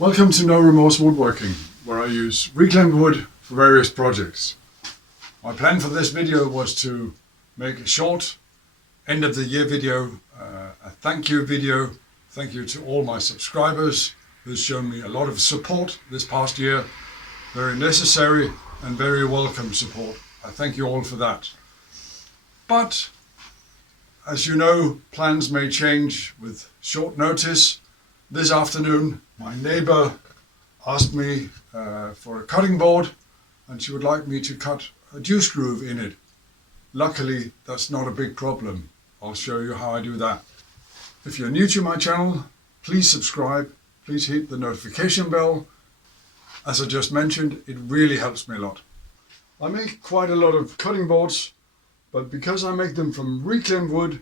Welcome to No Remorse Woodworking, where I use reclaimed wood for various projects. My plan for this video was to make a short end of the year video, a thank you video. Thank you to all my subscribers who've shown me a lot of support this past year. Very necessary and very welcome support. I thank you all for that. But as you know, plans may change with short notice. This afternoon, my neighbor asked me for a cutting board and she would like me to cut a juice groove in it. Luckily, that's not a big problem. I'll show you how I do that. If you're new to my channel, please subscribe. Please hit the notification bell. As I just mentioned, it really helps me a lot. I make quite a lot of cutting boards, but because I make them from reclaimed wood,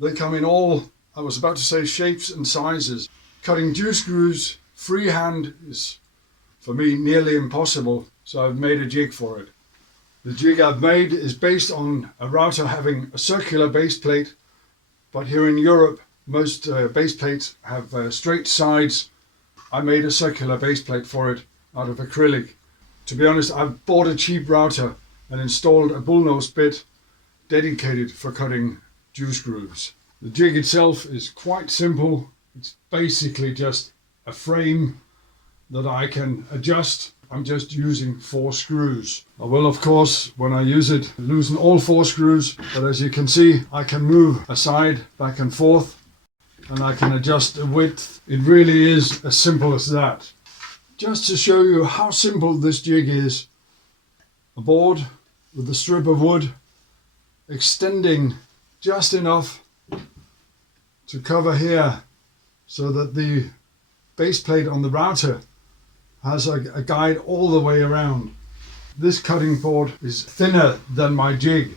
they come in all, I was about to say, shapes and sizes. Cutting juice grooves freehand is, for me, nearly impossible, so I've made a jig for it. The jig I've made is based on a router having a circular base plate, but here in Europe, most base plates have straight sides. I made a circular base plate for it out of acrylic. To be honest, I've bought a cheap router and installed a bullnose bit dedicated for cutting juice grooves. The jig itself is quite simple. It's basically just a frame that I can adjust. I'm just using 4 screws. I will, of course, when I use it, loosen all 4 screws, but as you can see, I can move aside, back and forth, and I can adjust the width. It really is as simple as that. Just to show you how simple this jig is, a board with a strip of wood extending just enough to cover here, so that the base plate on the router has a guide all the way around. This cutting board is thinner than my jig,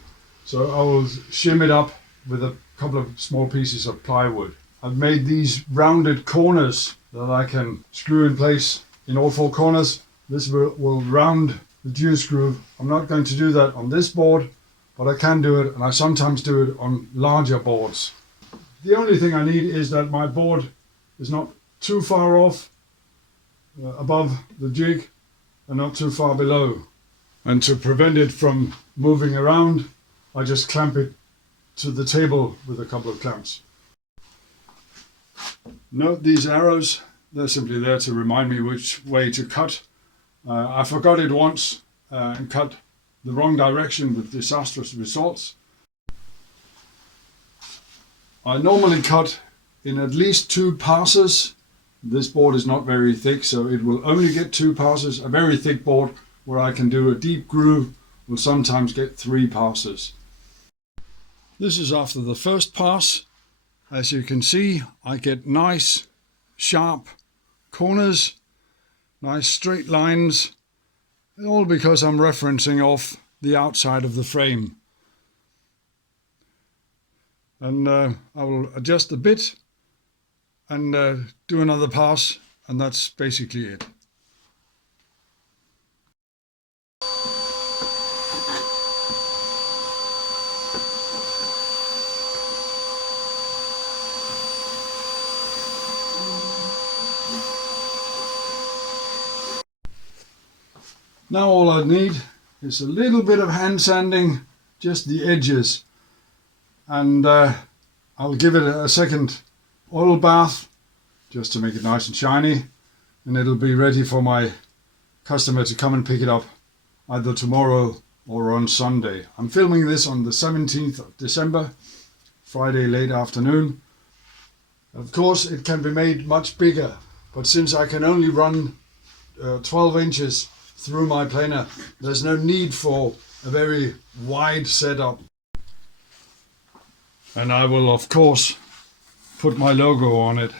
so I will shim it up with a couple of small pieces of plywood. I've made these rounded corners that I can screw in place in all 4 corners. This will round the juice groove. I'm not going to do that on this board, but I can do it, and I sometimes do it on larger boards. The only thing I need is that my board is not too far off above the jig and not too far below. And to prevent it from moving around, I just clamp it to the table with a couple of clamps. Note these arrows, they're simply there to remind me which way to cut. I forgot it once and cut the wrong direction with disastrous results. I normally cut in at least 2 passes. This board is not very thick, so it will only get 2 passes. A very thick board where I can do a deep groove will sometimes get 3 passes. This is after the first pass. As you can see, I get nice sharp corners, nice straight lines, all because I'm referencing off the outside of the frame. And I will adjust a bit and do another pass, and that's basically it. Now all I need is a little bit of hand sanding, just the edges, and I'll give it a second oil bath just to make it nice and shiny, and it'll be ready for my customer to come and pick it up either tomorrow or on Sunday. I'm filming this on the 17th of December, Friday late afternoon. Of course, it can be made much bigger, but since I can only run 12 inches through my planer, there's no need for a very wide setup. And I will, of course, put my logo on it.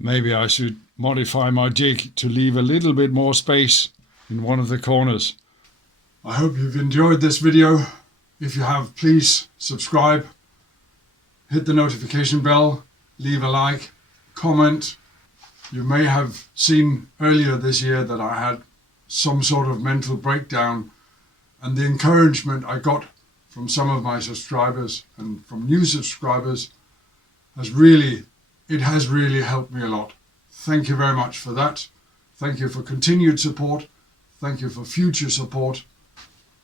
Maybe I should modify my jig to leave a little bit more space in one of the corners. I hope you've enjoyed this video. If you have, please subscribe, hit the notification bell, leave a like, comment. You may have seen earlier this year that I had some sort of mental breakdown, and the encouragement I got from some of my subscribers and from new subscribers has really helped me a lot. Thank you very much for that. Thank you for continued support. Thank you for future support.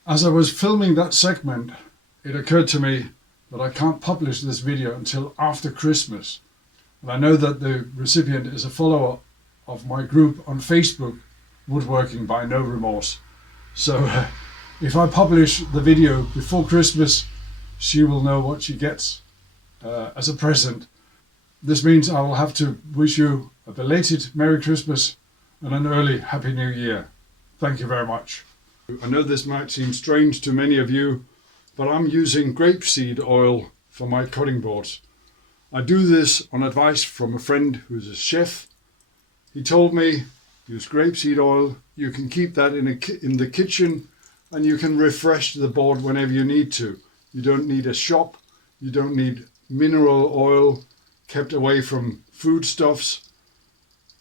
As I was filming that segment, it occurred to me that I can't publish this video until after Christmas. And I know that the recipient is a follower of my group on Facebook, Woodworking by No Remorse. So if I publish the video before Christmas, she will know what she gets as a present. This means I will have to wish you a belated Merry Christmas and an early Happy New Year. Thank you very much. I know this might seem strange to many of you, but I'm using grapeseed oil for my cutting boards. I do this on advice from a friend who's a chef. He told me, use grapeseed oil, you can keep that in the kitchen and you can refresh the board whenever you need to. You don't need a shop, you don't need mineral oil kept away from foodstuffs.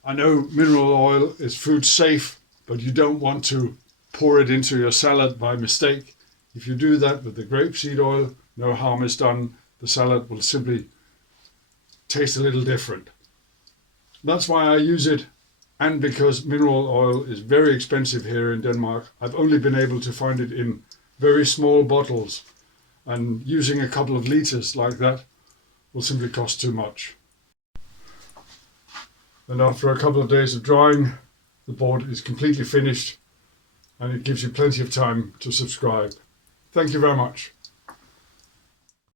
I know mineral oil is food safe, but you don't want to pour it into your salad by mistake. If you do that with the grapeseed oil, no harm is done. The salad will simply taste a little different. That's why I use it, and because mineral oil is very expensive here in Denmark, I've only been able to find it in very small bottles, and using a couple of liters like that will simply cost too much. And after a couple of days of drying, the board is completely finished and it gives you plenty of time to subscribe. Thank you very much.